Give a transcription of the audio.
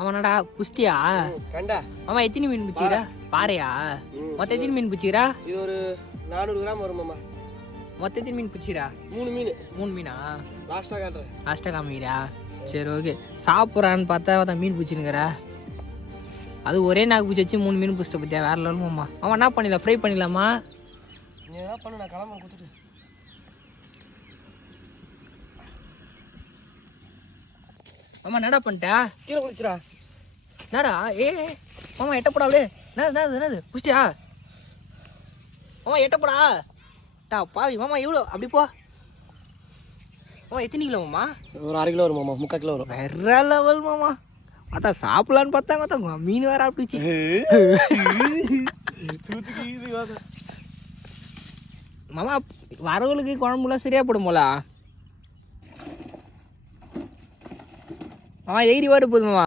அவனடா புஷ்டியா கண்டா மாமா எத்தனை மீன் பிடிச்சிக்கிறா பாறையா மொத்த எத்தனை மீன் பிடிச்சிக்கிறா இது ஒரு 400 கிராம் வரும் மாமா மொத்த எத்தனை மீன் பிடிச்சிக்கிறா 3 மீனா லாஸ்டா காட்டுறேன் லாஸ்ட்டாக காமிக்கிறா சரி ஓகே சாப்பிட்றான்னு பார்த்தா அதான் மீன் பிடிச்சினுங்கிறா அது ஒரே நாக்கு பிடிச்சி வச்சு 3 மீன் பிடிச்சிட்ட பற்றியா வேற லெவல் மாமா அவன் என்ன பண்ணிடலாம் ஃப்ரை பண்ணிடலாமா நீ என்ன பண்ணு நான் கிளம்ப கொடுத்துட்டு மாமா என்னடா பண்ணிட்டா கீழே குளிச்சுடா என்னடா மாமா எட்டப்படா அப்படியே என்னது புஷ்டியா மாமா எட்டப்படா டா பாவி மாமா இவ்வளோ அப்படி போ மாமா எத்தனை கிலோ மாமா ஒரு 1/2 கிலோ வரும் மாமா 3/4 கிலோ வரும் வேற லெவல் மாமா பார்த்தா சாப்பிடலான்னு பார்த்தா மீன் வேற அப்படிச்சு மாமா வரவங்களுக்கு குழம்புலாம் சரியா போடும் போல மாமா எகிரி வாடு போதும் மாமா